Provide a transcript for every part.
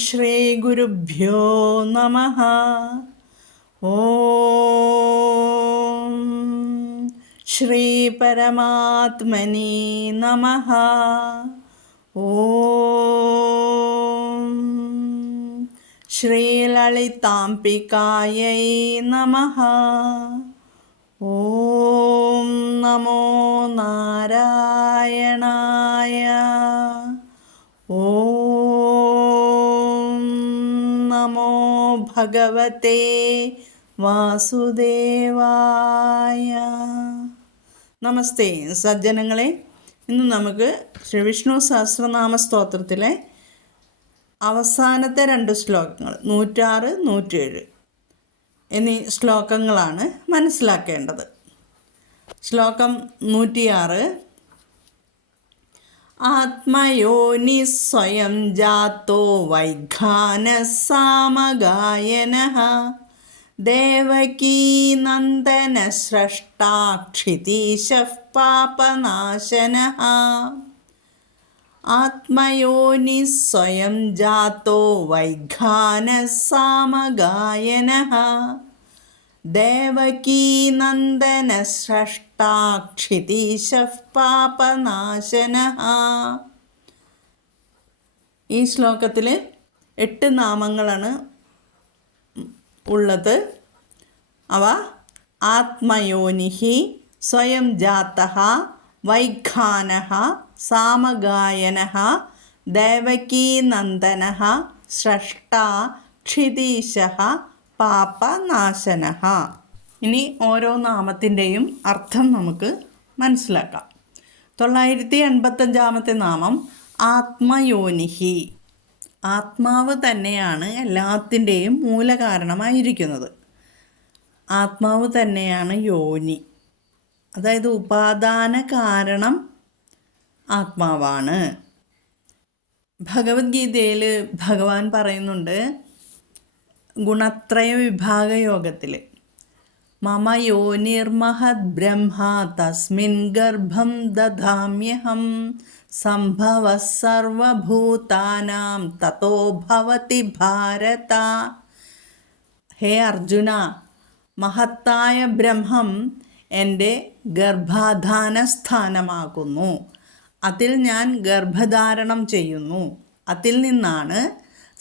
ശ്രീഗുരുഭ്യോ നമ ഓം ശ്രീ പരമാത്മനി നമ ഓം ശ്രീലളിതാംബികായൈ നമ ഓം നമോ നാരായണായ ഓം നമോ ഭഗവതേ വാസുദേവായ നമസ്തേ സജ്ജനങ്ങളെ ഇന്ന് നമുക്ക് ശ്രീ വിഷ്ണു സഹസ്രനാമ സ്തോത്രത്തിലെ അവസാനത്തെ രണ്ട് ശ്ലോകങ്ങൾ നൂറ്റാറ് നൂറ്റേഴ് എന്നീ ശ്ലോകങ്ങളാണ് മനസ്സിലാക്കേണ്ടത്. ശ്ലോകം നൂറ്റിയാറ് ആത്മയോനി സ്വയം ജാതോ വൈഖാനസാമഗായന. ദേവകീ നന്ദന സ്രഷ്ടാക്ഷിതീശ പാപനാശന. ആത്മയോനി സ്വയം ജാതോ വൈഖാനസാമഗായന. ദേവകീ നന്ദന സ്രഷ്ടാക്ഷിതീശ പാപനാശന. ഈ ശ്ലോകത്തിൽ എട്ട് നാമങ്ങളാണ് ഉള്ളത്. അവ ആത്മയോനിഹി സ്വയം ജാത വൈഖാന സാമഗായന ദേവകീനന്ദന സ്രഷ്ട ക്ഷിതീശ പാപനാശന ഇനി ഓരോ നാമത്തിന്റെയും അർത്ഥം നമുക്ക് മനസ്സിലാക്കാം. തൊള്ളായിരത്തി എൺപത്തഞ്ചാമത്തെ നാമം ആത്മയോനിഹി. ആത്മാവ് തന്നെയാണ് എല്ലാത്തിന്റെയും മൂലകാരണമായിരിക്കുന്നത്. ആത്മാവ് തന്നെയാണ് യോനി. അതായത് ഉപാദാന കാരണം ആത്മാവാണ്. ഭഗവത്ഗീതയിൽ ഭഗവാൻ പറയുന്നുണ്ട് ഗുണത്രയ വിഭാഗ യോഗത്തിൽ മമ യോനിർമഹത് ബ്രഹ്മ തസ്മിൻ ഗർഭം ദധാമ്യഹം സംഭവ സർവഭൂതാനാം തതോ ഭവതി ഭാരത. ഹേ അർജുന മഹത്തായ ബ്രഹ്മം എന്റെ ഗർഭാധാന സ്ഥാനമാകുന്നു അതിൽ ഞാൻ ഗർഭധാരണം ചെയ്യുന്നു. അതിൽ നിന്നാണ്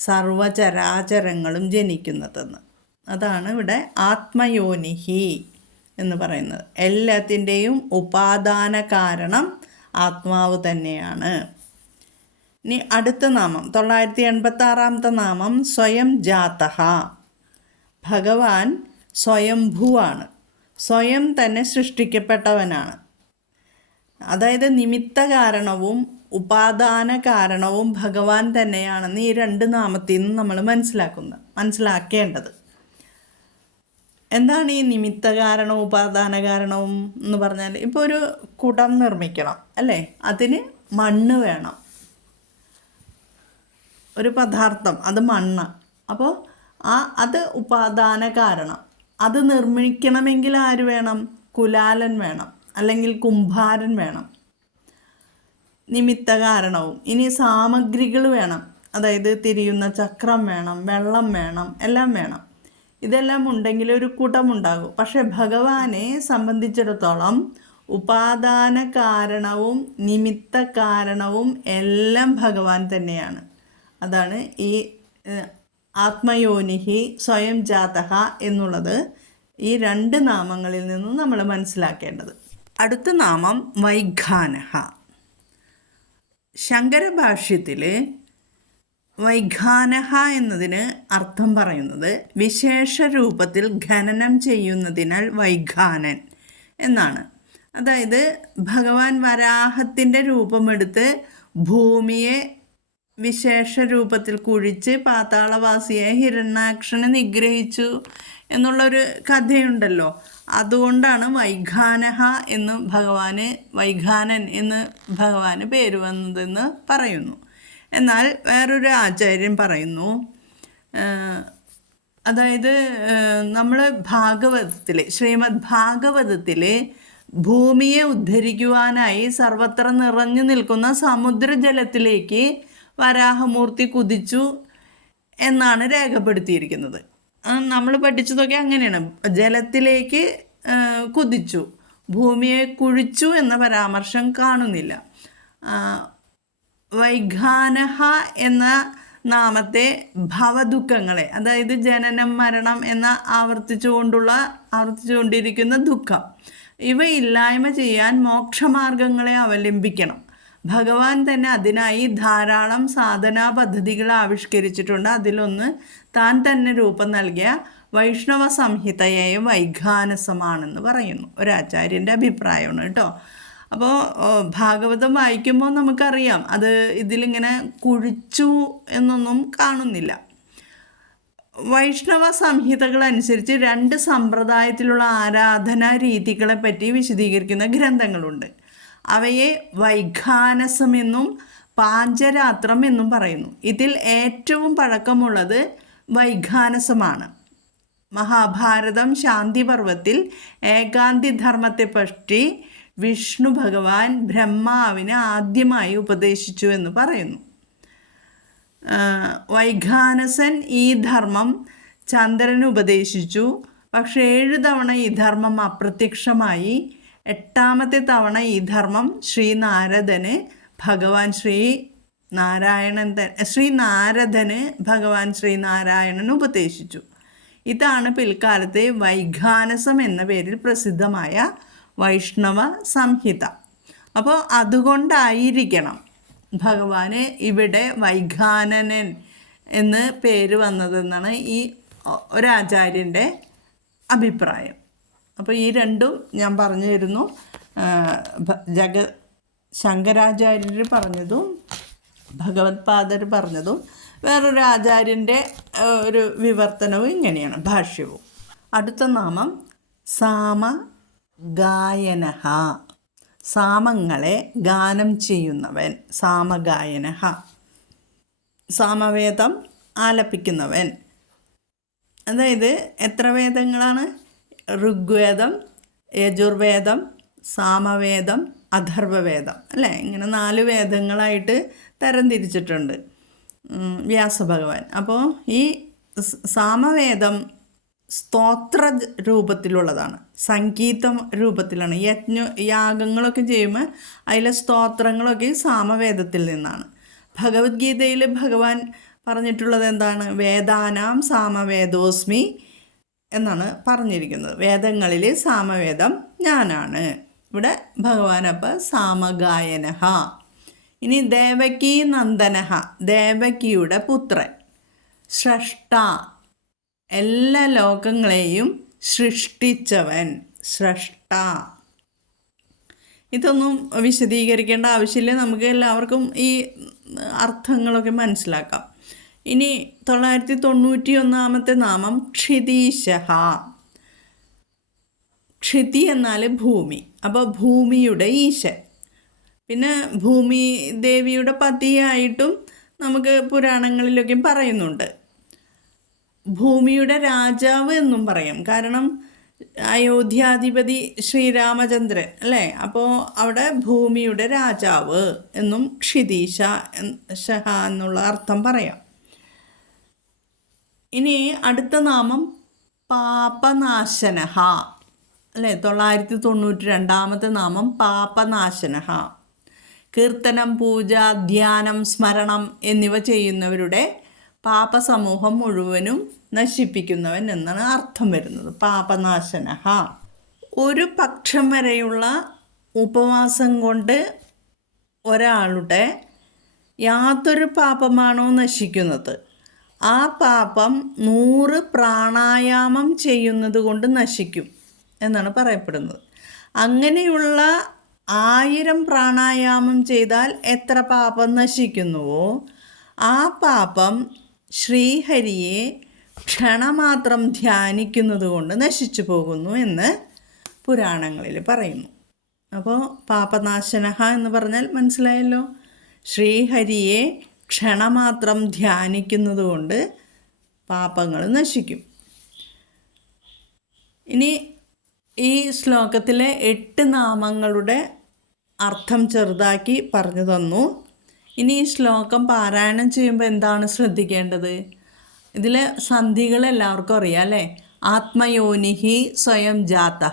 സർവചരാചരങ്ങളും ജനിക്കുന്നതെന്ന്. അതാണ് ഇവിടെ ആത്മയോനിഹി എന്ന് പറയുന്നത്. എല്ലാത്തിന്റെയും ഉപാദാന കാരണം ആത്മാവ് തന്നെയാണ്. ഇനി അടുത്ത നാമം തൊള്ളായിരത്തി എൺപത്തി ആറാമത്തെ നാമം സ്വയം ജാതഹ. ഭഗവാൻ സ്വയംഭുവാണ്. സ്വയം തന്നെ സൃഷ്ടിക്കപ്പെട്ടവനാണ്. അതായത് നിമിത്ത കാരണവും ഉപാദാന കാരണവും ഭഗവാൻ തന്നെയാണെന്ന് ഈ രണ്ട് നാമത്തിൽ നിന്ന് നമ്മൾ മനസ്സിലാക്കുന്നത് മനസ്സിലാക്കേണ്ടത്. എന്താണ് ഈ നിമിത്ത കാരണവും ഉപാദാന കാരണവും എന്ന് പറഞ്ഞാൽ ഇപ്പോൾ ഒരു കുടം നിർമ്മിക്കണം അല്ലേ? അതിന് മണ്ണ് വേണം. ഒരു പദാർത്ഥം അത് മണ്ണ്. അപ്പോൾ ആ അത് ഉപാദാന കാരണം. അത് നിർമ്മിക്കണമെങ്കിൽ ആര് വേണം? കുലാലൻ വേണം. അല്ലെങ്കിൽ കുംഭാരൻ വേണം. നിമിത്ത കാരണവും ഇനി സാമഗ്രികൾ വേണം. അതായത് തിരിയുന്ന ചക്രം വേണം വെള്ളം വേണം എല്ലാം വേണം. ഇതെല്ലാം ഉണ്ടെങ്കിൽ ഒരു കൂട്ടമുണ്ടാകും. പക്ഷെ ഭഗവാനെ സംബന്ധിച്ചിടത്തോളം ഉപാദാന കാരണവും നിമിത്ത കാരണവും എല്ലാം ഭഗവാൻ തന്നെയാണ്. അതാണ് ഈ ആത്മയോനിഹി സ്വയം ജാതഹ എന്നുള്ളത് ഈ രണ്ട് നാമങ്ങളിൽ നിന്നും നമ്മൾ മനസ്സിലാക്കേണ്ടത്. അടുത്ത നാമം വൈഖാനഹ ശങ്കരഭാഷ്യത്തിൽ വൈഖാനഹ എന്നതിന് അർത്ഥം പറയുന്നത് വിശേഷ രൂപത്തിൽ ഖനനം ചെയ്യുന്നതിനാൽ വൈഖാനൻ എന്നാണ്. അതായത് ഭഗവാൻ വരാഹത്തിന്റെ രൂപമെടുത്ത് ഭൂമിയെ വിശേഷ രൂപത്തിൽ കുഴിച്ച് പാതാളവാസിയെ ഹിരണാക്ഷനെ നിഗ്രഹിച്ചു എന്നുള്ളൊരു കഥയുണ്ടല്ലോ. അതുകൊണ്ടാണ് വൈഖാനഹ എന്ന് ഭഗവാന് വൈഖാനൻ എന്ന് ഭഗവാന് പേര് വന്നതെന്ന് പറയുന്നു. എന്നാൽ വേറൊരു ആചാര്യൻ പറയുന്നു. അതായത് നമ്മൾ ഭാഗവതത്തിൽ ശ്രീമദ് ഭാഗവതത്തിൽ ഭൂമിയെ ഉദ്ധരിക്കുവാനായി സർവത്ര നിറഞ്ഞു നിൽക്കുന്ന സമുദ്രജലത്തിലേക്ക് വരാഹമൂർത്തി കുതിച്ചു എന്നാണ് രേഖപ്പെടുത്തിയിരിക്കുന്നത്. നമ്മൾ പഠിച്ചതൊക്കെ അങ്ങനെയാണ്. ജലത്തിലേക്ക് കുതിച്ചു. ഭൂമിയെ കുഴിച്ചു എന്ന പരാമർശം കാണുന്നില്ല. വൈഘാനഹ എന്ന നാമത്തെ ഭവദുഃഖങ്ങളെ അതായത് ജനനം മരണം എന്ന ആവർത്തിച്ചുകൊണ്ടുള്ള ആവർത്തിച്ചുകൊണ്ടിരിക്കുന്ന ദുഃഖം ഇവ ഇല്ലായ്മ ചെയ്യാൻ മോക്ഷമാർഗങ്ങളെ അവലംബിക്കണം. ഭഗവാൻ തന്നെ അതിനായി ധാരാളം സാധനാ പദ്ധതികൾ ആവിഷ്കരിച്ചിട്ടുണ്ട്. അതിലൊന്ന് താൻ തന്നെ രൂപം നൽകിയ വൈഷ്ണവ സംഹിതയെ വൈഘാനസമാണെന്ന് പറയുന്നു. ഒരാചാര്യന്റെ അഭിപ്രായമാണ് കേട്ടോ. അപ്പോൾ ഭാഗവതം വായിക്കുമ്പോൾ നമുക്കറിയാം അത് ഇതിലിങ്ങനെ കുഴിച്ചു എന്നൊന്നും കാണുന്നില്ല. വൈഷ്ണവ സംഹിതകൾ അനുസരിച്ച് രണ്ട് സമ്പ്രദായത്തിലുള്ള ആരാധനാ രീതികളെ പറ്റി വിശദീകരിക്കുന്ന ഗ്രന്ഥങ്ങളുണ്ട്. അവയെ വൈഖാനസമെന്നും പാഞ്ചരാത്രം എന്നും പറയുന്നു. ഇതിൽ ഏറ്റവും പഴക്കമുള്ളത് വൈഖാനസമാണ്. മഹാഭാരതം ശാന്തിപർവത്തിൽ ഏകാന്തി ധർമ്മത്തെപ്പറ്റി വിഷ്ണു ഭഗവാൻ ബ്രഹ്മാവിന് ആദ്യമായി ഉപദേശിച്ചു എന്ന് പറയുന്നു. വൈഖാനസൻ ഈ ധർമ്മം ചന്ദ്രന് ഉപദേശിച്ചു. പക്ഷേ ഏഴു തവണ ഈ ധർമ്മം അപ്രത്യക്ഷമായി എട്ടാമത്തെ തവണ ഈ ധർമ്മം ശ്രീ നാരദന് ഭഗവാൻ ശ്രീ നാരായണൻ ശ്രീ നാരദന് ഭഗവാൻ ശ്രീ നാരായണൻ ഉപദേശിച്ചു. ഇതാണ് പിൽക്കാലത്തെ വൈഘാനസം എന്ന പേരിൽ പ്രസിദ്ധമായ വൈഷ്ണവ സംഹിത. അപ്പോൾ അതുകൊണ്ടായിരിക്കണം ഭഗവാന് ഇവിടെ വൈഘാനനൻ എന്ന് പേര് വന്നതെന്നാണ് ഈ ഒരാചാര്യന്റെ അഭിപ്രായം. അപ്പോൾ ഈ രണ്ടും ഞാൻ പറഞ്ഞു തരുന്നു. ജഗ ശങ്കരാചാര്യർ പറഞ്ഞതും ഭഗവത് പാദർ പറഞ്ഞതും വേറൊരു ആചാര്യന്റെ ഒരു വിവർത്തനവും ഇങ്ങനെയാണ് ഭാഷ്യവും. അടുത്ത നാമം സാമ ഗായനഹ. സാമങ്ങളെ ഗാനം ചെയ്യുന്നവൻ സാമഗായനഹ. സാമവേദം ആലപിക്കുന്നവൻ. അതായത് എത്ര വേദങ്ങളാണ്? ഋഗ്വേദം യജുർവേദം സാമവേദം അഥർവവേദം അല്ലേ? ഇങ്ങനെ നാല് വേദങ്ങളായിട്ട് തരംതിരിച്ചിട്ടുണ്ട് തിരിച്ചിട്ടുണ്ട് വ്യാസഭഗവാൻ. അപ്പോൾ ഈ സാമവേദം സ്തോത്ര രൂപത്തിലുള്ളതാണ് സംഗീതം രൂപത്തിലാണ്. യജ്ഞ യാഗങ്ങളൊക്കെ ചെയ്യുമ്പോൾ അതിലെ സ്തോത്രങ്ങളൊക്കെ സാമവേദത്തിൽ നിന്നാണ്. ഭഗവത്ഗീതയിൽ ഭഗവാൻ പറഞ്ഞിട്ടുള്ളത് എന്താണ്? വേദാനാം സാമവേദോസ്മി എന്നാണ് പറഞ്ഞിരിക്കുന്നത്. വേദങ്ങളിൽ സാമവേദം ഞാനാണ്. ഇവിടെ ഭഗവാനപ്പ സാമഗായനഹ. ഇനി ദേവകി നന്ദനഹ ദേവകിയുടെ പുത്രൻ. സ്രഷ്ട. എല്ലാ ലോകങ്ങളെയും സൃഷ്ടിച്ചവൻ സ്രഷ്ട. ഇതൊന്നും വിശദീകരിക്കേണ്ട ആവശ്യമില്ല. നമുക്ക് എല്ലാവർക്കും ഈ അർത്ഥങ്ങളൊക്കെ മനസ്സിലാക്കാം. ഇനി തൊള്ളായിരത്തി തൊണ്ണൂറ്റി ഒന്നാമത്തെ നാമം ക്ഷിതീശഹ. ക്ഷിതി എന്നാൽ ഭൂമി അപ്പോൾ ഭൂമിയുടെ ഈശൻ. പിന്നെ ഭൂമി ദേവിയുടെ പതിയായിട്ടും നമുക്ക് പുരാണങ്ങളിലൊക്കെ പറയുന്നുണ്ട്. ഭൂമിയുടെ രാജാവ് എന്നും പറയും. കാരണം അയോധ്യാധിപതി ശ്രീരാമചന്ദ്രൻ അല്ലേ? അപ്പോൾ അവിടെ ഭൂമിയുടെ രാജാവ് എന്നും ക്ഷിതീശ ഷഹ എന്നുള്ള അർത്ഥം പറയാം. ഇനി അടുത്ത നാമം പാപനാശനഹ. അല്ലേ? തൊള്ളായിരത്തി തൊണ്ണൂറ്റി രണ്ടാമത്തെ നാമം പാപനാശനഹ. കീർത്തനം പൂജ ധ്യാനം സ്മരണം എന്നിവ ചെയ്യുന്നവരുടെ പാപസമൂഹം മുഴുവനും നശിപ്പിക്കുന്നവൻ എന്നാണ് അർത്ഥം വരുന്നത്. പാപനാശനഹ. ഒരു പക്ഷം വരെയുള്ള ഉപവാസം കൊണ്ട് ഒരാളുടെ യാതൊരു പാപമാണോ നശിക്കുന്നത്? ആ പാപം നൂറ് പ്രാണായാമം ചെയ്യുന്നത് കൊണ്ട് നശിക്കും എന്നാണ് പറയപ്പെടുന്നത്. അങ്ങനെയുള്ള ആയിരം പ്രാണായാമം ചെയ്താൽ എത്ര പാപം നശിക്കുന്നുവോ ആ പാപം ശ്രീഹരിയെ ക്ഷണമാത്രം ധ്യാനിക്കുന്നത് കൊണ്ട് നശിച്ചു പോകുന്നു എന്ന് പുരാണങ്ങളിൽ പറയുന്നു. അപ്പോൾ പാപനാശനഹ എന്ന് പറഞ്ഞാൽ മനസ്സിലായല്ലോ? ശ്രീഹരിയെ ക്ഷണമാത്രം ധ്യാനിക്കുന്നത് കൊണ്ട് പാപങ്ങൾ നശിക്കും. ഇനി ഈ ശ്ലോകത്തിലെ എട്ട് നാമങ്ങളുടെ അർത്ഥം ചെറുതാക്കി പറഞ്ഞു തന്നു. ഇനി ഈ ശ്ലോകം പാരായണം ചെയ്യുമ്പോൾ എന്താണ് ശ്രദ്ധിക്കേണ്ടത്? ഇതിലെ സന്ധികൾ എല്ലാവർക്കും അറിയാം അല്ലേ? ആത്മയോനിഹി സ്വയം ജാത്ത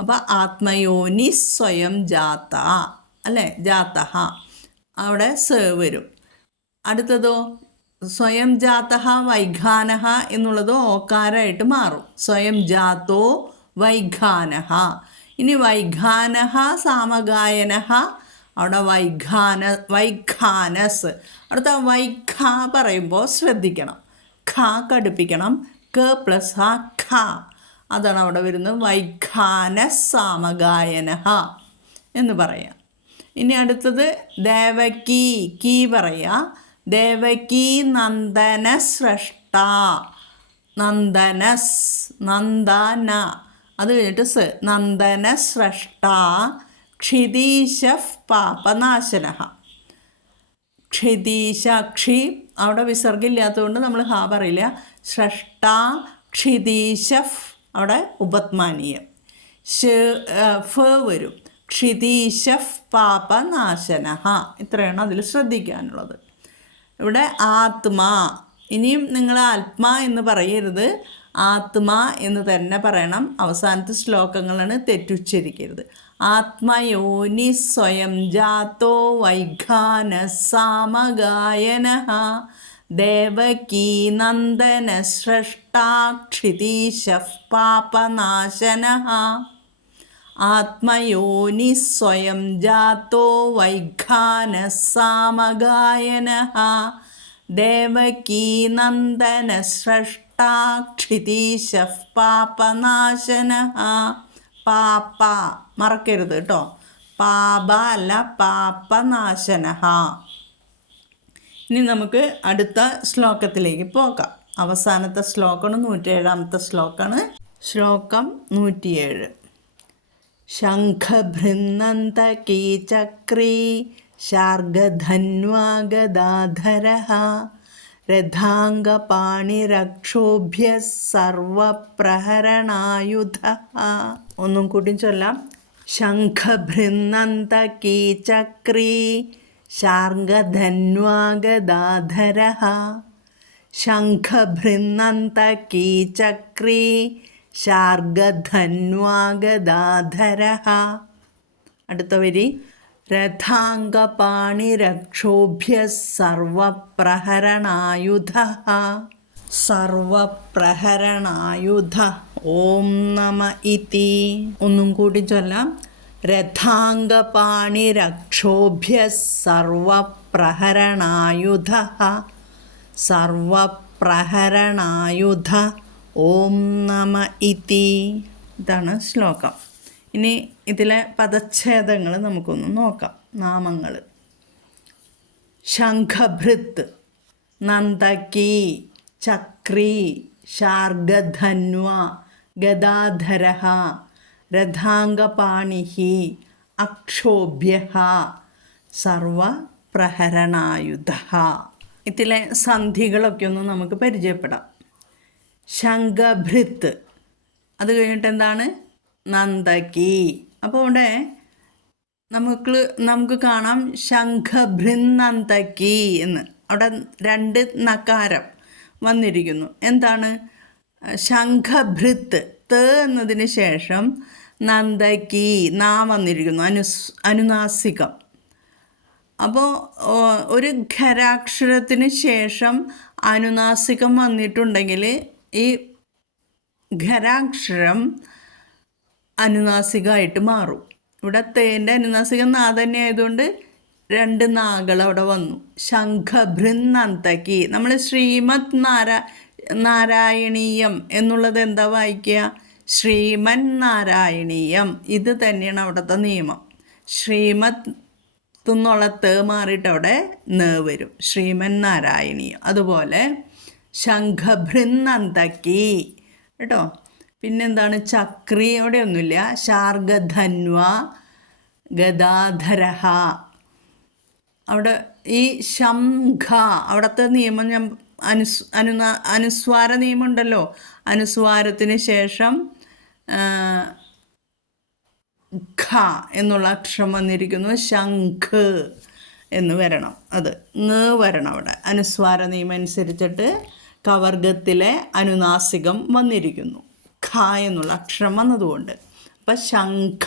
അപ്പോൾ ആത്മയോനി സ്വയം ജാത. അല്ലേ? ജാത്ത അവിടെ സേവരും വരും. അടുത്തതോ? സ്വയം ജാത വൈഘാനഹ എന്നുള്ളത് ഓക്കാരായിട്ട് മാറും. സ്വയം ജാതോ വൈഘാനഹ. ഇനി വൈഘാനഹ സാമഗായനഹ അവിടെ വൈഘാന വൈഖാനസ് അടുത്ത വൈഖ പറയുമ്പോൾ ശ്രദ്ധിക്കണം. ഖ കടുപ്പിക്കണം. ക പ്ലസ് ഹ ഖ. അതാണ് അവിടെ വരുന്നത് വൈഖാന സാമഗായനഹ എന്ന് പറയാം. ഇനി അടുത്തത് ദേവകി കീ പറയാ ദേവകി നന്ദന സ്രഷ്ട നന്ദനസ് നന്ദന. അത് കഴിഞ്ഞിട്ട് സ്. നന്ദന സ്രഷ്ട ക്ഷിതീശഫ് പാപനാശന. ക്ഷിതീശ ക്ഷി. അവിടെ വിസർഗമില്ലാത്തതുകൊണ്ട് നമ്മൾ ഹാ പറയില്ല. സ്രഷ്ട ക്ഷിതീശഫ് അവിടെ ഉപത്മാനീയം. ഫ വരും. ക്ഷിതീശഫ് പാപനാശന. ഇത്രയാണ് അതിൽ ശ്രദ്ധിക്കാനുള്ളത്. ഇവിടെ ആത്മാ. ഇനിയും നിങ്ങൾ ആത്മാ എന്ന് പറയരുത്. ആത്മാ എന്ന് തന്നെ പറയണം. അവസാനത്തെ ശ്ലോകങ്ങളാണ് തെറ്റുച്ചരിക്കരുത്. ആത്മയോനി സ്വയം ജാതോ വൈഘാന സാമഗായന ദേവകീ നന്ദന സ്രഷ്ടാക്ഷിതീശ പാപനാശന ആത്മയോനി സ്വയം ജാതോ വൈഖാന സാമഗായന ദേവകീ നന്ദന സൃഷ്ടാക്ഷിതീശഫ് പാപനാശന. പാപ്പ മറക്കരുത് കേട്ടോ. പാപ പാപനാശന. ഇനി നമുക്ക് അടുത്ത ശ്ലോകത്തിലേക്ക് പോകാം. അവസാനത്തെ ശ്ലോകമാണ് നൂറ്റിയേഴാമത്തെ ശ്ലോകമാണ് ശ്ലോകം നൂറ്റിയേഴ്. ശംഖഭൃന്നന്തകീ ചക്രീ ശാർഗധന്വാഗദാധര രഥാംഗപാണിരക്ഷോഭ്യ സർവപ്രഹരണായുധ ഒന്നും കൂടി ചൊല്ലാം. ശംഖഭൃന്നന്തകീചക്രീ ശാർഗധന്വാഗദാധര ശംഖഭൃന്നന്തകീ ചക്രീ ശാർഗധന്വാഗദാധര അടുത്ത വരി. രഥാംഗപാണിരക്ഷോഭ്യ സർവപ്രഹരണായുധ. സർവപ്രഹരണായുധ. ഓം നമ ഇതി. ഒന്നും കൂടി ചൊല്ലാം. രഥാംഗപാണിരക്ഷോഭ്യ സർവപ്രഹരണായുധ. സർവപ്രഹരണായുധ. ഓം നമ ഇതി. ഇതാണ് ശ്ലോകം. ഇനി ഇതിലെ പദച്ഛേദങ്ങൾ നമുക്കൊന്ന് നോക്കാം. നാമങ്ങൾ. ശംഖഭൃത്ത് നന്ദകി ചക്രി ശാർഗധന്വ ഗദാധര രഥാംഗപാണി അക്ഷോഭ്യ സർവപ്രഹരണായുധ ഇതിലെ സന്ധികളൊക്കെ ഒന്ന് നമുക്ക് പരിചയപ്പെടാം. ശംഖഭൃത്ത് അത് കഴിഞ്ഞിട്ട് എന്താണ്? നന്ദകി. അപ്പോൾ ഇവിടെ നമുക്ക് നമുക്ക് കാണാം ശംഖഭൃന്നന്തകി എന്ന്. അവിടെ രണ്ട് നക്കാരം വന്നിരിക്കുന്നു. എന്താണ്? ശംഖഭൃത്ത് ത് എന്നതിന് ശേഷം നന്ദകി നാ വന്നിരിക്കുന്നു. അനുസ് അനുനാസികം. അപ്പോൾ ഒരു ഖരാക്ഷരത്തിന് ശേഷം അനുനാസികം വന്നിട്ടുണ്ടെങ്കിൽ ഈ ഖരാക്ഷരം അനുനാസികമായിട്ട് മാറും. ഇവിടെ തേന്റെ അനുനാസികം നാ തന്നെ ആയതുകൊണ്ട് രണ്ട് നാകൾ അവിടെ വന്നു. ശംഖഭൃന്നന്തകി. നമ്മൾ ശ്രീമത് നാരാ നാരായണീയം എന്നുള്ളത് എന്താ വായിക്കുക? ശ്രീമൻ നാരായണീയം. ഇത് തന്നെയാണ് അവിടുത്തെ നിയമം. ശ്രീമത് എന്നുള്ള തേ മാറിയിട്ട് അവിടെ നേ വരും. ശ്രീമൻ നാരായണീയം. അതുപോലെ ശംഖഭൃന്നന്തക്കി കേട്ടോ? പിന്നെന്താണ്? ചക്രി അവിടെയൊന്നുമില്ല. ശാർഗധന്വ ഗദാധരഹ. അവിടെ ഈ ശംഖ അവിടുത്തെ നിയമം ഞാൻ അനുസ് അനുനാ അനുസ്വാര നിയമമുണ്ടല്ലോ. അനുസ്വാരത്തിന് ശേഷം ഖ എന്നുള്ള അക്ഷരം വന്നിരിക്കുന്നു. ശംഖ് എന്ന് വരണം. അത് ന് വരണം അവിടെ. അനുസ്വാര നിയമം അനുസരിച്ചിട്ട് കവർഗത്തിലെ അനുനാസികം വന്നിരിക്കുന്നു. ഖ എന്നുള്ള അക്ഷരം വന്നതുകൊണ്ട്. അപ്പം ശംഖ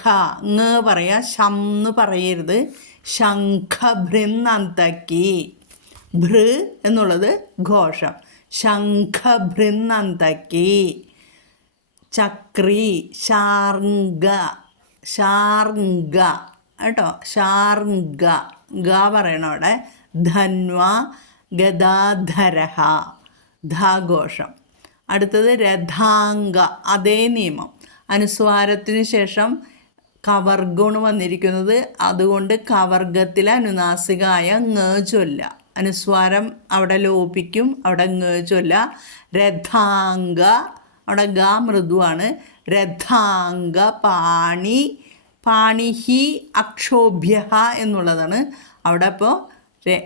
ങ് പറയാ ശം എന്ന് പറയരുത്. ശംഖ ഭൃന്നന്തക്കി ഭൃ എന്നുള്ളത് ഘോഷം. ശംഖ ഭൃന്നന്തക്കി ചക്രി ശാർഗ ശാർഗ കേട്ടോ? ശാർഗ ഗ പറയണോടെ ധന്വ ഗദാധരഹ. ധാഘോഷം. അടുത്തത് രഥാംഗ അതേ നിയമം. അനുസ്വാരത്തിന് ശേഷം കവർഗമാണ് വന്നിരിക്കുന്നത് അതുകൊണ്ട് കവർഗത്തിലെ അനുനാസികായ ങ ചൊല്ല. അനുസ്വാരം അവിടെ ലോപിക്കും അവിടെ ങ ചൊല്ല. രഥാംഗ അവിടെ ഗ മൃദുവാണ്. രഥാംഗ പാണി പാണിഹി അക്ഷോഭ്യ എന്നുള്ളതാണ്. അവിടെ ഇപ്പോൾ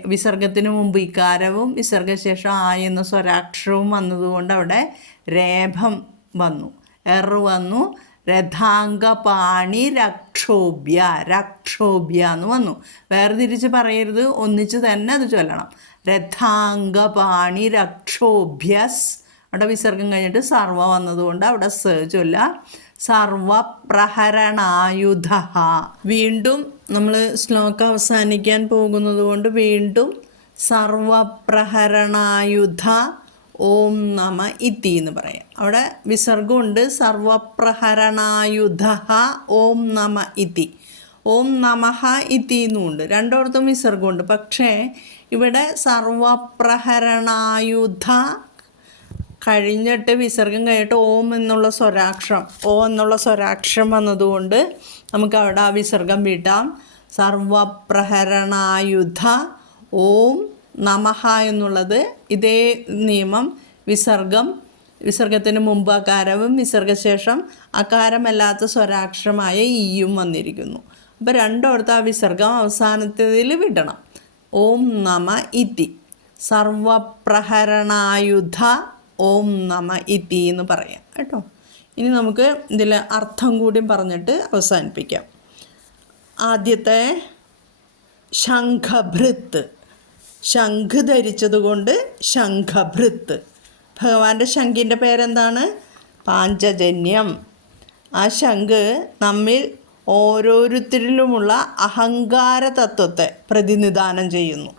വിസർഗത്തിന് മുമ്പ് ഇക്കാരവും വിസർഗശേഷം ആ എന്ന സ്വരാക്ഷരവും വന്നതുകൊണ്ട് അവിടെ രേഭം വന്നു. എർ വന്നു. രഥാംഗ പാണി രക്ഷോഭ്യ രക്ഷോഭ്യ എന്ന് വന്നു. വേർതിരിച്ച് പറയരുത്. ഒന്നിച്ച് തന്നെ അത് ചൊല്ലണം. രഥാംഗ പാണി രക്ഷോഭ്യസ്. അവിടെ വിസർഗം കഴിഞ്ഞിട്ട് സർവ വന്നതുകൊണ്ട് അവിടെ സ ചൊല്ല. സർവപ്രഹരണായുധ. വീണ്ടും നമ്മൾ ശ്ലോകം അവസാനിക്കാൻ പോകുന്നത് കൊണ്ട് വീണ്ടും സർവപ്രഹരണായുധ ഓം നമ ഇതി എന്ന് പറയാം. അവിടെ വിസർഗമുണ്ട്. സർവപ്രഹരണായുധ ഓം നമ ഇതി. ഓം നമഹ ഇതി എന്നുമുണ്ട്. രണ്ടോടത്തും വിസർഗമുണ്ട്. പക്ഷേ ഇവിടെ സർവപ്രഹരണായുധ കഴിഞ്ഞിട്ട് വിസർഗം കഴിഞ്ഞിട്ട് ഓം എന്നുള്ള സ്വരാക്ഷരം ഓ എന്നുള്ള സ്വരാക്ഷരം വന്നതുകൊണ്ട് നമുക്ക് അവിടെ ആ വിസർഗം വീട്ടാം സർവപ്രഹരണായുധ ഓം നമഹ എന്നുള്ളത് ഇതേ നിയമം വിസർഗം വിസർഗത്തിന് മുമ്പ് അകാരവും വിസർഗശേഷം അകാരമല്ലാത്ത സ്വരാക്ഷരമായ ഈയും വന്നിരിക്കുന്നു. അപ്പോൾ രണ്ടോടത്ത് ആ വിസർഗം അവസാനത്തിൽ വിടണം. ഓം നമ ഇതി. സർവപ്രഹരണായുധ ഓം നമ ഇതി എന്ന് പറയാം. കേട്ടോ? ഇനി നമുക്ക് ഇതിൽ അർത്ഥം കൂടി പറഞ്ഞിട്ട് അവസാനിപ്പിക്കാം. ആദ്യത്തെ ശംഖഭൃത്ത്. ശംഖ് ധരിച്ചതുകൊണ്ട് ശംഖഭൃത്ത്. ഭഗവാന്റെ ശംഖിന്റെ പേരെന്താണ്? പാഞ്ചജന്യം. ആ ശംഖ് നമ്മിൽ ഓരോരുത്തരിലുമുള്ള അഹങ്കാര തത്വത്തെ പ്രതിനിധാനം ചെയ്യുന്നു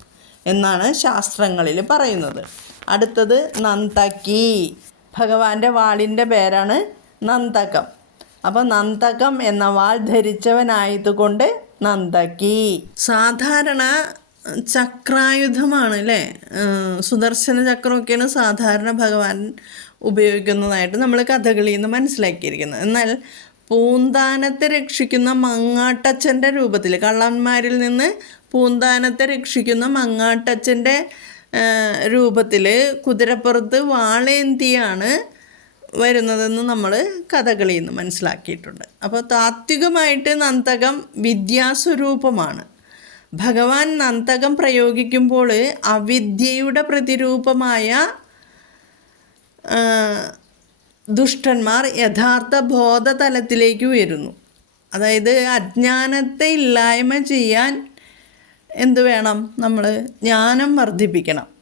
എന്നാണ് ശാസ്ത്രങ്ങളിൽ പറയുന്നത്. അടുത്തത് നന്തക്കി ഭഗവാന്റെ വാളിന്റെ പേരാണ് നന്തകം അപ്പോൾ നന്ദകം എന്ന വാൾ ധരിച്ചവനായതുകൊണ്ട് നന്ദകി. സാധാരണ ചക്രായുധമാണ് അല്ലേ? സുദർശന ചക്രമൊക്കെയാണ് സാധാരണ ഭഗവാൻ ഉപയോഗിക്കുന്നതായിട്ട് നമ്മൾ കഥകളിൽ നിന്ന് മനസ്സിലാക്കിയിരിക്കുന്നത്. എന്നാൽ പൂന്താനത്തെ രക്ഷിക്കുന്ന മങ്ങാട്ടച്ഛന്റെ രൂപത്തിൽ കള്ളന്മാരിൽ നിന്ന് പൂന്താനത്തെ രക്ഷിക്കുന്ന മങ്ങാട്ടച്ഛന്റെ രൂപത്തിൽ കുതിരപ്പുറത്ത് വാളേന്തിയാണ് വരുന്നതെന്ന് നമ്മൾ കഥകളിയിൽ നിന്ന് മനസ്സിലാക്കിയിട്ടുണ്ട്. അപ്പോൾ താത്വികമായിട്ട് നന്തകം വിദ്യാസ്വരൂപമാണ്. ഭഗവാൻ നന്തകം പ്രയോഗിക്കുമ്പോൾ അവിദ്യയുടെ പ്രതിരൂപമായ ദുഷ്ടന്മാർ യഥാർത്ഥ ബോധതലത്തിലേക്ക് വരുന്നു അതായത് അജ്ഞാനത്തെ ഇല്ലായ്മ ചെയ്യാൻ എന്തു വേണം? നമ്മൾ ജ്ഞാനം വർദ്ധിപ്പിക്കണം.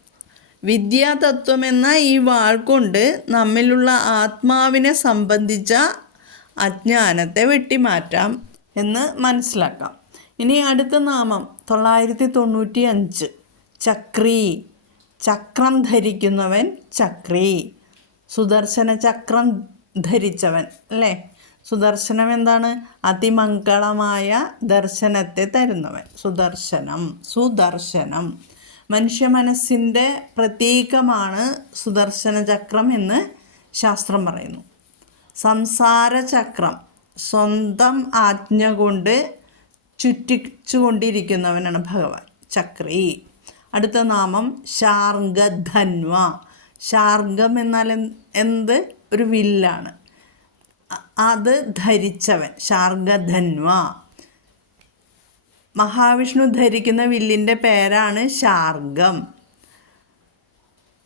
വിദ്യാതത്വം എന്ന ഈ വാൾകൊണ്ട് നമ്മിലുള്ള ആത്മാവിനെ സംബന്ധിച്ച അജ്ഞാനത്തെ വെട്ടിമാറ്റാം എന്ന് മനസ്സിലാക്കാം. ഇനി അടുത്ത നാമം തൊള്ളായിരത്തി തൊണ്ണൂറ്റി അഞ്ച് ചക്രി. ചക്രം ധരിക്കുന്നവൻ ചക്രി. സുദർശന ചക്രം ധരിച്ചവൻ അല്ലേ? സുദർശനം എന്താണ്? അതിമംഗളമായ ദർശനത്തെ തരുന്നവൻ. സുദർശനം സുദർശനം. മനുഷ്യ മനസ്സിന്റെ പ്രതീകമാണ് സുദർശന ചക്രം എന്ന് ശാസ്ത്രം പറയുന്നു. സംസാര ചക്രം സ്വന്തം ആജ്ഞ കൊണ്ട് ചുറ്റിച്ചുകൊണ്ടിരിക്കുന്നവനാണ് ഭഗവാൻ. ചക്രി. അടുത്ത നാമം ശാർഗധന്വ. ശാർഗം എന്നാൽ എന്ത്? ഒരു വില്ലാണ്. അത് ധരിച്ചവൻ. ശാർഗധന്വ. മഹാവിഷ്ണു ധരിക്കുന്ന വില്ലിന്റെ പേരാണ് ശാർഗം.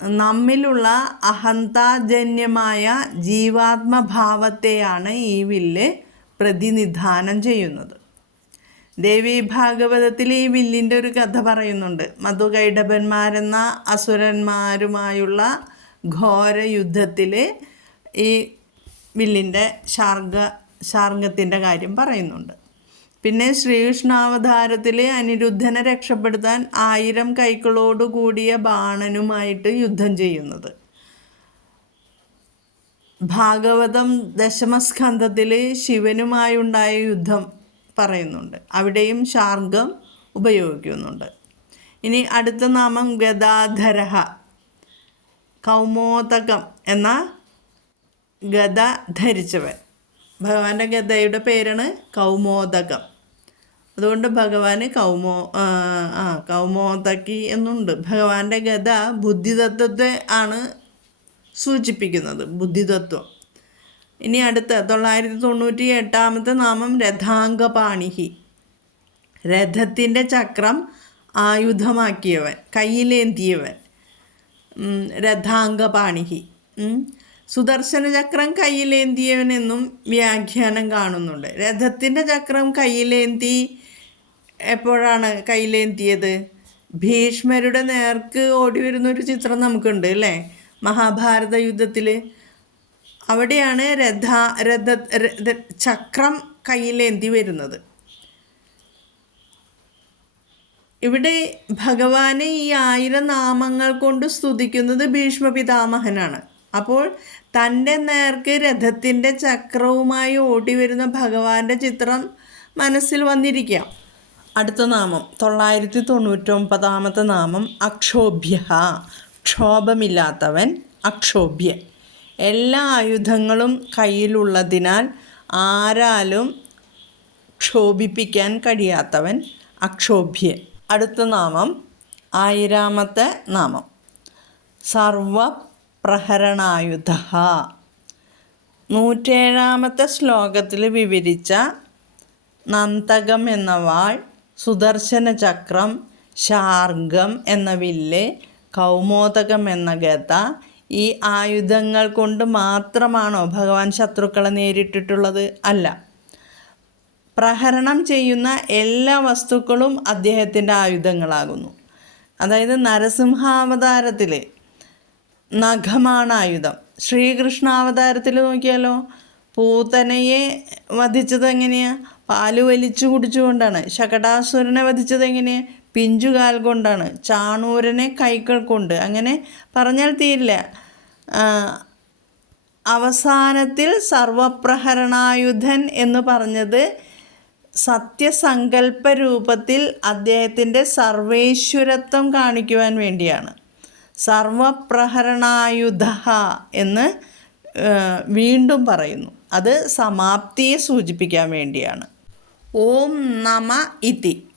നമ്മിലുള്ള അഹന്താജന്യമായ ജീവാത്മഭാവത്തെയാണ് ഈ വില്ല് പ്രതിനിധാനം ചെയ്യുന്നത്. ദേവി ഭാഗവതത്തിൽ ഈ വില്ലിന്റെ ഒരു കഥ പറയുന്നുണ്ട്. മധുകൈഡഭന്മാരെന്ന അസുരന്മാരുമായുള്ള ഘോര യുദ്ധത്തിൽ ഈ വില്ലിന്റെ ശാർഗ ശാർഗത്തിന്റെ കാര്യം പറയുന്നുണ്ട്. പിന്നെ ശ്രീകൃഷ്ണാവതാരത്തിലെ അനിരുദ്ധനെ രക്ഷപ്പെടുത്താൻ ആയിരം കൈകളോട് കൂടിയ ബാണനുമായിട്ട് യുദ്ധം ചെയ്യുന്നത്. ഭാഗവതം ദശമസ്കന്ധത്തിൽ ശിവനുമായുണ്ടായ യുദ്ധം പറയുന്നുണ്ട്. അവിടെയും ശാർഗം ഉപയോഗിക്കുന്നുണ്ട്. ഇനി അടുത്ത നാമം ഗദാധര കൗമോദകം എന്ന ഗദ ധരിച്ചവൻ. ഭഗവാന്റെ ഗദയുടെ പേരാണ് കൗമോദകം. അതുകൊണ്ട് ഭഗവാന് കൗമോ ആ, കൗമോതക്കി എന്നുണ്ട്. ഭഗവാന്റെ ഗത ബുദ്ധിതത്വത്തെ ആണ് സൂചിപ്പിക്കുന്നത് ബുദ്ധിതത്വം. ഇനി അടുത്ത തൊള്ളായിരത്തി തൊണ്ണൂറ്റി എട്ടാമത്തെ നാമം രഥാംഗപാണിഹി. രഥത്തിന്റെ ചക്രം ആയുധമാക്കിയവൻ കയ്യിലേന്തിയവൻ. രഥാംഗപാണിഹി. സുദർശന ചക്രം കയ്യിലേന്തിയവനെന്നും വ്യാഖ്യാനം കാണുന്നുണ്ട്. രഥത്തിന്റെ ചക്രം കയ്യിലേന്തി എപ്പോഴാണ് കയ്യിലേന്തിയത് ഭീഷ്മരുടെ നേർക്ക് ഓടി വരുന്ന ഒരു ചിത്രം നമുക്കുണ്ട് അല്ലേ? മഹാഭാരത യുദ്ധത്തിൽ അവിടെയാണ് രഥ രഥ ചക്രം കയ്യിലേന്തി വരുന്നത്. ഇവിടെ ഭഗവാനെ ഈ ആയിരം നാമങ്ങൾ കൊണ്ട് സ്തുതിക്കുന്നത് ഭീഷ്മ പിതാമഹനാണ് അപ്പോൾ തന്റെ നേർക്ക് രഥത്തിന്റെ ചക്രവുമായി ഓടി വരുന്ന ഭഗവാന്റെ ചിത്രം മനസ്സിൽ വന്നിരിക്കാം. അടുത്ത നാമം. തൊള്ളായിരത്തി തൊണ്ണൂറ്റൊമ്പതാമത്തെ നാമം അക്ഷോഭ്യ ക്ഷോഭമില്ലാത്തവൻ അക്ഷോഭ്യ. എല്ലാ ആയുധങ്ങളും കയ്യിലുള്ളതിനാൽ ആരാലും ക്ഷോഭിപ്പിക്കാൻ കഴിയാത്തവൻ അക്ഷോഭ്യ. അടുത്ത നാമം ആയിരാമത്തെ നാമം. സർവപ്രഹരണായുധ നൂറ്റേഴാമത്തെ ശ്ലോകത്തിൽ വിവരിച്ച നന്തകം എന്ന വാൾ സുദർശന ചക്രം ശാർഗം എന്ന വില്ല് കൗമോദകം എന്ന ഗത ഈ ആയുധങ്ങൾ കൊണ്ട് മാത്രമാണോ ഭഗവാൻ ശത്രുക്കളെ നേരിട്ടിട്ടുള്ളത്? അല്ല. പ്രഹരണം ചെയ്യുന്ന എല്ലാ വസ്തുക്കളും അദ്ദേഹത്തിന്റെ ആയുധങ്ങളാകുന്നു. അതായത് നരസിംഹാവതാരത്തിൽ നഖമാണ് ആയുധം. ശ്രീകൃഷ്ണാവതാരത്തിൽ നോക്കിയാലോ? പൂതനയെ വധിച്ചത് എങ്ങനെയാണ് പാൽ വലിച്ചു കുടിച്ചുകൊണ്ടാണ്. ശകടാസുരനെ വധിച്ചത് എങ്ങനെ? പിഞ്ചുകാൽ കൊണ്ടാണ്. ചാണൂരനെ കൈകൾ കൊണ്ട്. അങ്ങനെ പറഞ്ഞാൽ തീരില്ല. അവസാനത്തിൽ സർവപ്രഹരണായുധൻ എന്ന് പറഞ്ഞത് സത്യസങ്കല്പ രൂപത്തിൽ അദ്ദേഹത്തിന്റെ സർവേശ്വരത്വം കാണിക്കുവാൻ വേണ്ടിയാണ്. സർവപ്രഹരണായുധ എന്ന് വീണ്ടും പറയുന്നു. അത് സമാപ്തിയെ സൂചിപ്പിക്കാൻ വേണ്ടിയാണ്. ഓം നമ ഇതി.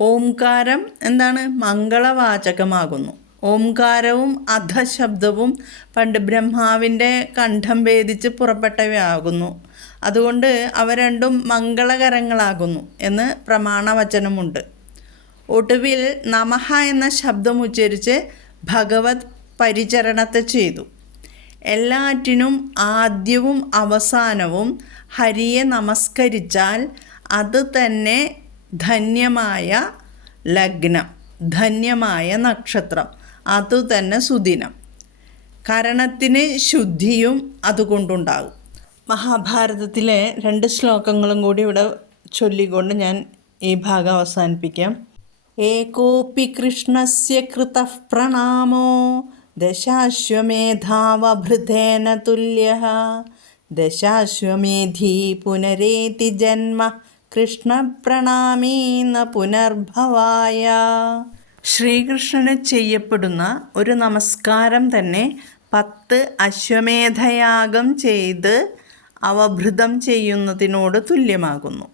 ഓംകാരം എന്താണ്? മംഗളവാചകമാകുന്നു. ഓംകാരവും അധശബ്ദവും പണ്ട് ബ്രഹ്മാവിന്റെ കണ്ഠം ഭേദിച്ച് പുറപ്പെട്ടവയാകുന്നു. അതുകൊണ്ട് അവ രണ്ടും മംഗളകരങ്ങളാകുന്നു എന്ന് പ്രമാണവചനമുണ്ട്. ഒടുവിൽ നമഹ എന്ന ശബ്ദം ഉച്ചരിച്ച് ഭഗവത് പരിചരണത്തെ ചെയ്തു. എല്ലാറ്റിനും ആദ്യവും അവസാനവും ഹരിയെ നമസ്കരിച്ചാൽ അത് തന്നെ ധന്യമായ ലഗ്നം ധന്യമായ നക്ഷത്രം അതുതന്നെ സുദിനം. കരണത്തിന് ശുദ്ധിയും അതുകൊണ്ടുണ്ടാകും. മഹാഭാരതത്തിലെ രണ്ട് ശ്ലോകങ്ങളും കൂടി ഇവിടെ ചൊല്ലിക്കൊണ്ട് ഞാൻ ഈ ഭാഗം അവസാനിപ്പിക്കാം. ഏകോപി കൃഷ്ണസ്യ കൃത പ്രണാമോ? ദശാശ്വമേധാവഭൃതേന തുല്യ? ദശാശ്വമേധി പുനരേതി ജന്മ? കൃഷ്ണപ്രണാമീന പുനർഭവായ. ശ്രീകൃഷ്ണന് ചെയ്യപ്പെടുന്ന ഒരു നമസ്കാരം തന്നെ പത്ത് അശ്വമേധയാഗം ചെയ്ത് അവഭൃതം ചെയ്യുന്നതിനോട് തുല്യമാകുന്നു.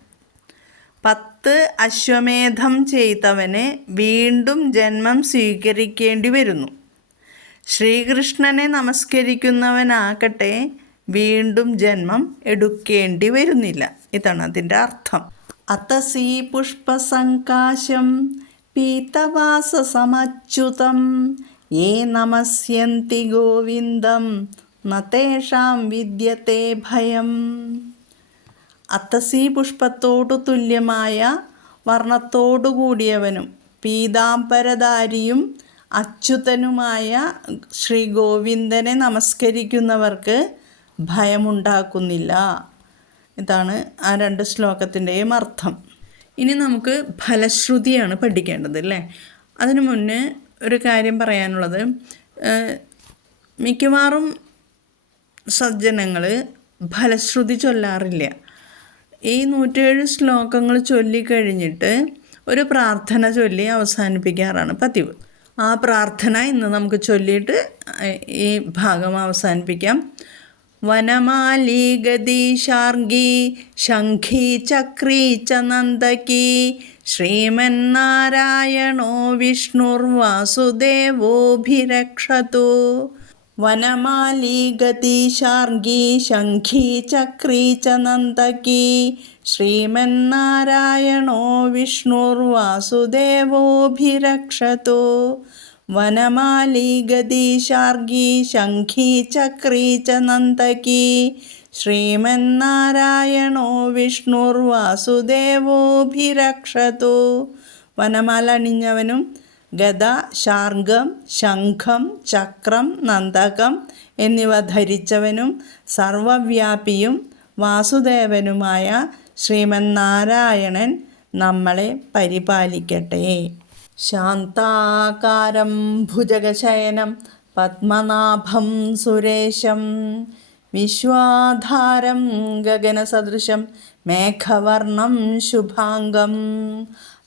പത്ത് അശ്വമേധം ചെയ്തവന് വീണ്ടും ജന്മം സ്വീകരിക്കേണ്ടി വരുന്നു. ശ്രീകൃഷ്ണനെ നമസ്കരിക്കുന്നവനാകട്ടെ വീണ്ടും ജന്മം എടുക്കേണ്ടി വരുന്നില്ല. ഇതാണ് അതിന്റെ അർത്ഥം. അത്തസീ പുഷ്പസങ്കാശം പീതവാസസമച്യുതം. ഏ നമസ്യന്തി ഗോവിന്ദം നതേഷാം വിദ്യത്തെ ഭയം. അത്തസീ പുഷ്പത്തോടു തുല്യമായ വർണത്തോടു കൂടിയവനും പീതാംബരധാരിയും അച്യുതനുമായ ശ്രീ ഗോവിന്ദനെ നമസ്കരിക്കുന്നവർക്ക് ഭയമുണ്ടാക്കുന്നില്ല. ഇതാണ് ആ രണ്ട് ശ്ലോകത്തിന്റെയും അർത്ഥം. ഇനി നമുക്ക് ഫലശ്രുതിയാണ് പഠിക്കേണ്ടത് അല്ലേ അതിനു മുന്നേ ഒരു കാര്യം പറയാനുള്ളത്. മിക്കവാറും സജ്ജനങ്ങൾ ഫലശ്രുതി ചൊല്ലാറില്ല. ഈ നൂറ്റേഴ് ശ്ലോകങ്ങൾ ചൊല്ലിക്കഴിഞ്ഞിട്ട് ഒരു പ്രാർത്ഥന ചൊല്ലി അവസാനിപ്പിക്കാറാണ് പതിവ്. ആ പ്രാർത്ഥന ഇന്ന് നമുക്ക് ചൊല്ലിയിട്ട് ഈ ഭാഗം അവസാനിപ്പിക്കാം. വനമാലി ഗദീശാർഗി ശംഖി ചക്രീ ച നന്ദകി ശ്രീമന്നാരായണോ വിഷ്ണുർവാസുദേവോഭിരക്ഷതു വനമാലി ഗതീശാർഗി ശംഖി ചക്രീ ച നന്ദകി ശ്രീമന്നാരായണോ വിഷ്ണുർവാസുദേവോഭിരക്ഷതു വനമാലി ഗതീശാർഗി ശംഖി ചക്രീ ച നന്ദകി. ശ്രീമന്നാരായണോ വിഷ്ണുർവാസുദേവോഭിരക്ഷതു വനമാല അണിഞ്ഞവനും ഗദ ശാർഗം ശംഖം ചക്രം നന്ദകം എന്നിവ ധരിച്ചവനും സർവവ്യാപിയും വാസുദേവനുമായ ശ്രീമന്നാരായണൻ നമ്മളെ പരിപാലിക്കട്ടെ. ശാന്താകാരം ഭുജഗശയനം പത്മനാഭം സുരേശം വിശ്വാധാരം ഗഗനസദൃശം മേഘവർണം ശുഭാംഗം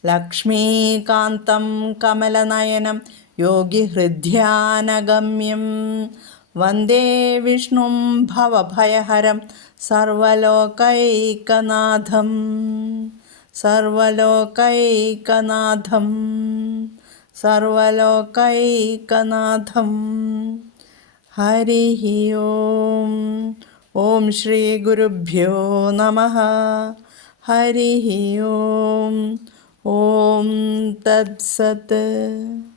ലക്ഷ്മീകാന്തം കമലനയനം യോഗിഹൃദ്യാനഗമ്യം വന്ദേ വിഷ്ണും ഭവഭയഹരം സർവലോകൈകനാഥം സർവലോകൈകനാഥം സർവലോകൈകനാഥം. ഹരി ഓം ഓം ശ്രീ ഗുരുഭ്യോ നമ. ഹരി ഓം ഓം തത്സത്.